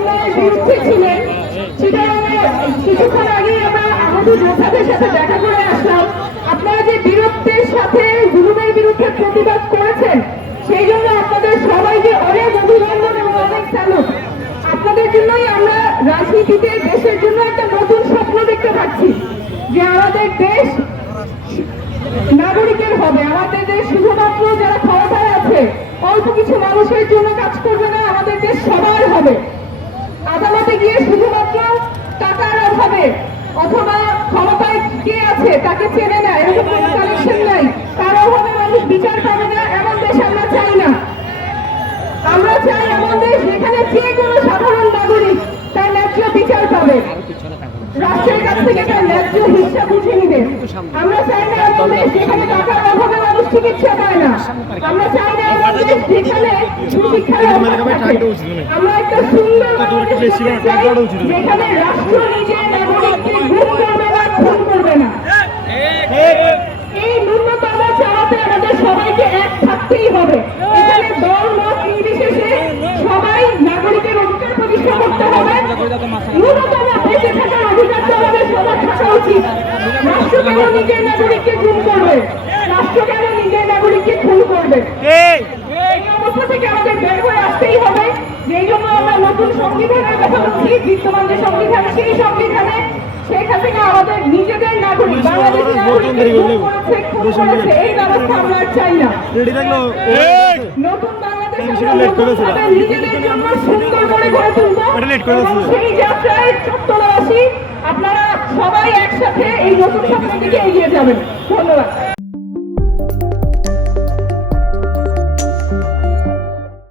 অন্যায়ের করে আসলাম। আপনারা যে বীরত্বের সাথে জুলুমের বিরুদ্ধে প্রতিবাদ করেছেন, সেই জন্য আপনাদের সবাইকে অনেক অভিনন্দন অনেক স্যালুট আপনাদের জন্যই আমরা রাজনীতিতে দেশের জন্য একটা নতুন স্বপ্ন দেখতে পাচ্ছি, যে আমাদের দেশ নাগরিকের হবে। আমাদের দেশ শুধুমাত্র যারা ক্ষমতায় আছে, অল্প কিছু মানুষের জন্য কাজ করবে না, আমাদের দেশ সবার হবে। গিয়ে শুধুমাত্র টাকার অভাবে অথবা ক্ষমতায় কে আছে তাকে চেনে না এরকম কোনো কানেকশন নাই তার অভাবে মানুষ বিচার পাবে না এমন দেশ আমরা চাই না আমরা চাই এমন দেশ যেখানে যে কোনো সাধারণ নাগরিক তার ন্যায্য বিচার পাবে রাষ্ট্রের কাছ থেকে তার ন্যায্য হিসাব বুঝে নিবে। আমরা চাই না এমন যেখানে টাকার অভাবে মানুষ চিকিৎসা পায় না। আমরা চাই না এমন যেখানে সুশিক্ষার অভাব আমরা একটা সুন্দর চাই, যেখানে রাষ্ট্র নিজের নাগরিককে গুম করবে না খুন করবে না। এই ন্যূনতম চাওয়াতে আমাদের সবাইকে এক থাকতেই হবে। এখানে দল মত নির্বিশেষে সবাই নাগরিকের অধিকার প্রতিষ্ঠা করতে হবে ন্যূনতম বেঁচে থাকার অধিকার তো আমাদের সবার থাকা উচিত রাষ্ট্র কেন নিজের নাগরিককে খুন করবে। রাষ্ট্র কেন নিজের নাগরিককে খুন করবে। এই! অবস্থা থেকে আমাদের বের হয়ে আসতেই হবে। যেই জন্য আমরা নতুন সংবিধানের কথা বলছি বিদ্যমান যে সংবিধান সেই সংবিধানে শেখ হাসিনা আমাদের নিজেদের নাগরিক বাংলাদেশের নাগরিকদের খুন করেছে, এই ব্যবস্থা আমরা চাই না। নতুন নিজেদের জন্য সুন্দর করে গড়ে তুলবো। সেই যাত্রায় আপনারা সবাই একসাথে এই নতুন স্বপ্নের দিকে এগিয়ে যাবেন। ধন্যবাদ।